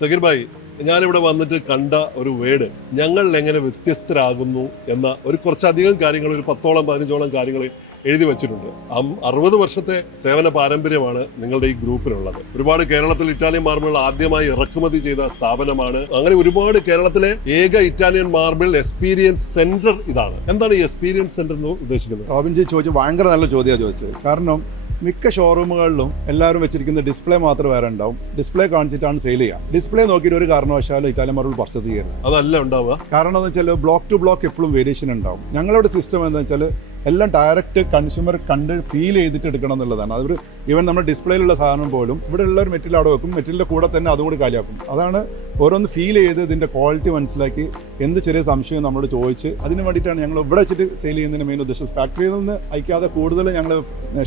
സക്കീർ ഭായ്, ഞാനിവിടെ വന്നിട്ട് കണ്ട ഒരു വേർഡ് ഞങ്ങൾ എങ്ങനെ വ്യത്യസ്തരാകുന്നു എന്ന കുറച്ചധികം കാര്യങ്ങൾ, ഒരു 10-15 കാര്യങ്ങൾ എഴുതി വെച്ചിട്ടുണ്ട്. 60 വർഷത്തെ സേവന പാരമ്പര്യമാണ് നിങ്ങളുടെ ഈ ഗ്രൂപ്പിനുള്ളത്. ഒരുപാട് കേരളത്തിൽ ഇറ്റാലിയൻ മാർബിൾ ആദ്യമായി ഇറക്കുമതി ചെയ്ത സ്ഥാപനമാണ്. അങ്ങനെ ഒരുപാട് കേരളത്തിലെ ഏക ഇറ്റാലിയൻ മാർബിൾ എക്സ്പീരിയൻസ് സെന്റർ ഇതാണ്. എന്താണ് ഈ എക്സ്പീരിയൻസ് സെന്റർ എന്ന് ഉദ്ദേശിക്കുന്നത്? റോബിൻജി ചോദിച്ചു, ഭയങ്കര നല്ല ചോദ്യമാണ് ചോദിച്ചത്. കാരണം മിക്ക ഷോറൂമുകളിലും എല്ലാവരും വെച്ചിരിക്കുന്ന ഡിസ്പ്ലേ മാത്രം വേറെ ഉണ്ടാവും. ഡിസ്പ്ലേ കാണിച്ചിട്ടാണ് സെയിൽ ചെയ്യുക. ഡിസ്പ്ലേ നോക്കിയിട്ട് ഒരു കാരണവശാലും ഇറ്റാലിയൻ മാർബിൾ പർച്ചേസ് ചെയ്യരുത്. അതല്ല ഉണ്ടാവുക. കാരണം എന്ന് വെച്ചാൽ ബ്ലോക്ക് ടു ബ്ലോക്ക് എപ്പോഴും വേരിയേഷൻ ഉണ്ടാവും. ഞങ്ങളുടെ സിസ്റ്റം എന്താ വെച്ചാൽ എല്ലാം ഡയറക്റ്റ് കൺസ്യൂമർ കണ്ട് ഫീൽ ചെയ്തിട്ട് എടുക്കണം എന്നുള്ളതാണ്. അതൊരു ഈവൻ നമ്മുടെ ഡിസ്പ്ലേയിലുള്ള സാധനം പോലും ഇവിടെ ഉള്ള ഒരു മെറ്റീരിയൽ അവിടെ വെക്കും, മെറ്റീരിയലിൻ്റെ കൂടെ തന്നെ അതും കൂടി കാലിയാക്കും. അതാണ് ഓരോന്ന് ഫീൽ ചെയ്ത് ഇതിൻ്റെ ക്വാളിറ്റി മനസ്സിലാക്കി എന്ത് ചെറിയ സംശയം നമ്മളോട് ചോദിച്ച് അതിന് വേണ്ടിയിട്ടാണ് ഞങ്ങൾ ഇവിടെ വെച്ചിട്ട് സെയിൽ ചെയ്യുന്നതിന് മെയിൻ ഉദ്ദേശം. ഫാക്ടറിയിൽ നിന്ന് അയക്കാതെ കൂടുതൽ ഞങ്ങൾ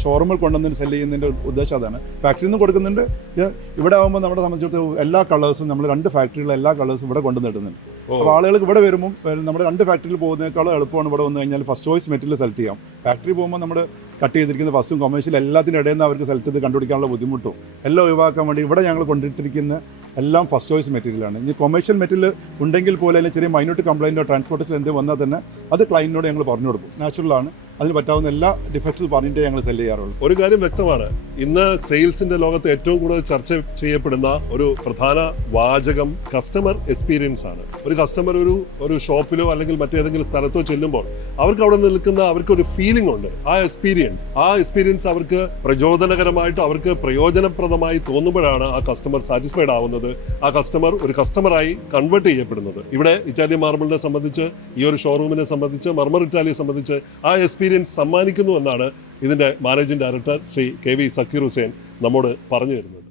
ഷോറൂമിൽ കൊണ്ടുവന്ന് സെല് ചെയ്യുന്നതിൻ്റെ ഉദ്ദേശം അതാണ്. ഫാക്ടറിയിൽ നിന്ന് കൊടുക്കുന്നുണ്ട്. ഇവിടെ ആകുമ്പോൾ നമ്മളെ സംബന്ധിച്ചിടത്തോളം എല്ലാ കളേഴ്സും നമ്മൾ 2 ഫാക്ടറിയിലുള്ള എല്ലാ കളേഴ്സും ഇവിടെ കൊണ്ടുവന്നിടുന്നുണ്ട്. അപ്പോൾ ആളുകൾക്ക് ഇവിടെ വരുമ്പോൾ നമ്മുടെ 2 ഫാക്ടറിയിൽ പോകുന്നതിനേക്കാളും എളുപ്പമാണ് ഇവിടെ വന്നു കഴിഞ്ഞാൽ ഫസ്റ്റ് ചോയ്സ് മെറ്റീരിയൽ സെലക്ട് ചെയ്യാം. ഫാക്ടറി പോകുമ്പോൾ നമ്മൾ കട്ട് ചെയ്തിരിക്കുന്ന ഫസ്റ്റും കൊമേഴ്ഷ്യൽ എല്ലാത്തിൻ്റെ ഇടയിൽ നിന്ന് അവർക്ക് സെലക്ട് ചെയ്ത് കണ്ടുപിടിക്കാനുള്ള ബുദ്ധിമുട്ടും എല്ലാം ഒഴിവാക്കാൻ വേണ്ടി ഇവിടെ ഞങ്ങൾ കൊണ്ടിട്ടിരിക്കുന്ന എല്ലാം ഫസ്റ്റ് ചോയ്സ് മെറ്റീരിയലാണ്. ഇനി കൊമേഴ്ഷ്യൽ മെറ്റീരിയൽ ഉണ്ടെങ്കിൽ പോലെ അല്ലെങ്കിൽ ചെറിയ മൈന്യൂട്ട് കംപ്ലൈൻറ്റോ ട്രാൻസ്പോർട്ടേഷൻ എന്ത് വന്നാൽ തന്നെ അത് ക്ലയൻറ്റിനോട് ഞങ്ങൾ പറഞ്ഞു കൊടുക്കും. നാച്ചുറലാണ്, അതിന് പറ്റാവുന്ന എല്ലാ ഡിഫക്ട്സ് പറഞ്ഞിട്ടേ ഞങ്ങൾ സെല് ചെയ്യാറുള്ളൂ. ഒരു കാര്യം വ്യക്തമാണ്, ഇന്ന് സെയിൽസിന്റെ ലോകത്ത് ഏറ്റവും കൂടുതൽ ചർച്ച ചെയ്യപ്പെടുന്ന ഒരു പ്രധാന വാചകം കസ്റ്റമർ എക്സ്പീരിയൻസ് ആണ്. ഒരു കസ്റ്റമർ ഒരു ഷോപ്പിലോ അല്ലെങ്കിൽ മറ്റേതെങ്കിലും സ്ഥലത്തോ ചെല്ലുമ്പോൾ അവർക്ക് അവിടെ നിൽക്കുന്ന ഒരു ഫീലിംഗ് ഉണ്ട്. ആ എക്സ്പീരിയൻസ് അവർക്ക് പ്രചോദനകരമായിട്ട് അവർക്ക് പ്രയോജനപ്രദമായി തോന്നുമ്പോഴാണ് ആ കസ്റ്റമർ സാറ്റിസ്ഫൈഡ് ആവുന്നത്, ആ കസ്റ്റമർ ഒരു കസ്റ്റമറായി കൺവേർട്ട് ചെയ്യപ്പെടുന്നത്. ഇവിടെ ഇറ്റാലിയൻ മാർബിളിനെ സംബന്ധിച്ച്, ഈ ഒരു ഷോറൂമിനെ സംബന്ധിച്ച്, മർമർ ഇറ്റാലിയെ സംബന്ധിച്ച് ആ എക്സ്പീരിയൻസ് സമ്മാനിക്കുന്നു എന്നാണ് ഇതിന്റെ managing director Shri KV Zakir Hussain നമ്മോട് പറഞ്ഞു തരുന്നത്.